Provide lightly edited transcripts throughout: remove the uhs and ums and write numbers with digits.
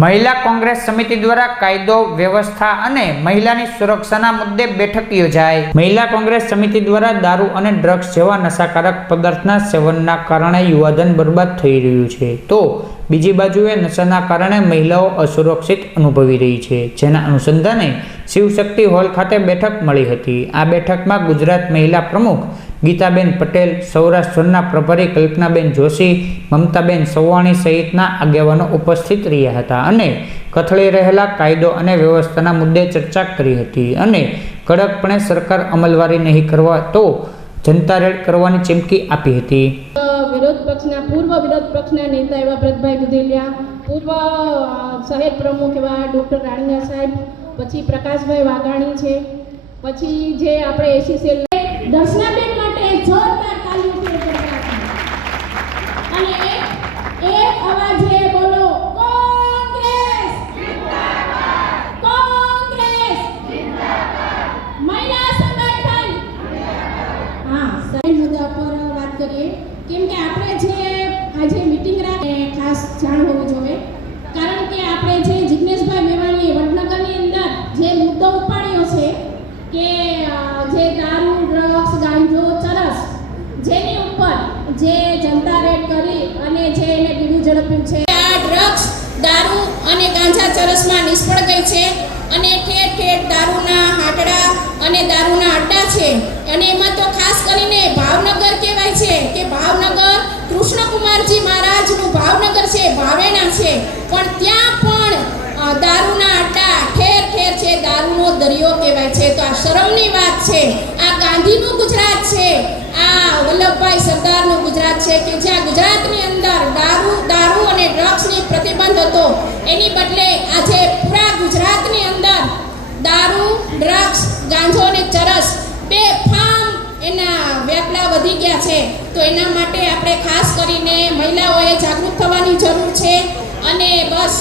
મહિલા કોંગ્રેસ સમિતિ દ્વારા કાયદો વ્યવસ્થા અને મહિલાની સુરક્ષાના મુદ્દે બેઠક યોજાઈ। મહિલા કોંગ્રેસ સમિતિ દ્વારા દારૂ અને ડ્રગ્સ જેવા નશાકારક પદાર્થના સેવનના કારણે યુવાધન બરબાદ થઈ રહ્યું છે, તો બીજી બાજુએ નશાના કારણે મહિલાઓ અસુરક્ષિત અનુભવી રહી છે, જેના અનુસંધાને શિવશક્તિ હોલ ખાતે બેઠક મળી હતી। આ બેઠકમાં ગુજરાત મહિલા પ્રમુખ ગીતાબેન પટેલ, સૌરાષ્ટ્ર ઝોનના પ્રભારી કલ્પનાબેન જોશી, મમતાબેન સવાણી સહિતના આગેવાનો ઉપસ્થિત રહ્યા હતા અને કથળી રહેલા કાયદો અને વ્યવસ્થાના મુદ્દે ચર્ચા કરી હતી અને કડકપણે સરકાર અમલવારી નહીં કરવા તો જનતા રેડ કરવાની ચીમકી આપી હતી। વિરોધ પક્ષના પૂર્વ વિરોધ પક્ષના નેતા એવા ભરતભાઈ બુધેલિયા, પૂર્વ શહેર પ્રમુખ એવા ડૉક્ટર રાણીયા સાહેબ, પછી પ્રકાશભાઈ વાઘાણી છે, પછી જે આપણે એસી સેલ દર્શનાબેન માટે જોરદાર તાલીઓ અને એક અવાજે બોલો કોંગ્રેસ જિંદાબાદ, કોંગ્રેસ જિંદાબાદ, મહિલા સંગઠન જિંદાબાદ। હા, સહી મુદ્દા પર વાત કરીએ, કેમ કે આપણે જે આજે મીટિંગ રાખે ખાસ જાણ હોવી જોઈએ, કારણ કે આપણે જે જિગ્નેશભાઈ મેવાણી વડનગરની અંદર જે મુદ્દો ઉપાડ્યો છે કે જે દારૂ, ડ્રગ્સ, ગાંજો, ચરસ જેની ઉપર જે જનતા રેડ કરી અને જે એને બીડું ઝડપ્યું છે, આ ડ્રગ્સ, દારૂ અને ગાંજા ચરસમાં નિષ્ફળ ગઈ છે અને ઠેર ઠેર દારૂના હાટડા અને દારૂના અડ્ડા છે અને એમાં તો ખાસ કરીને ભાવનગર કહેવાય છે કે ભાવનગર કૃષ્ણકુમારજી મહારાજનું ભાવનગર છે, ભાવેણા છે, પણ ત્યાં પણ દારૂના અડ્ડા ઠેર ઠેર છે, દારૂનો દરિયો કહેવાય છે। તો આ શરમની વાત છે, આ ગાંધીનું ગુજરાત છે, આ વલ્લભભાઈ સરદારનું ગુજરાત છે કે જ્યાં ગુજરાતની અંદર દારૂ અને ડ્રગ્સની પ્રતિબંધ હતો, એની બદલે આજે પૂરા ગુજરાતની અંદર દારૂ, ડ્રગ્સ, ગાંજો અને ચરસ બેફામ એના વ્યાપલા વધી ગયા છે। તો એના માટે આપણે ખાસ કરીને મહિલાઓએ જાગૃત થવાની જરૂર છે અને બસ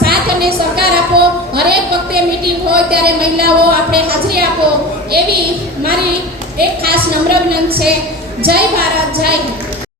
સાથ અને સહકાર આપો। હરેક વખતે મીટિંગ હોય ત્યારે મહિલાઓ આપણે હાજરી આપો, એવી મારી એક ખાસ નમ્ર વિનંતી છે। જય ભારત, જય હિન્દ।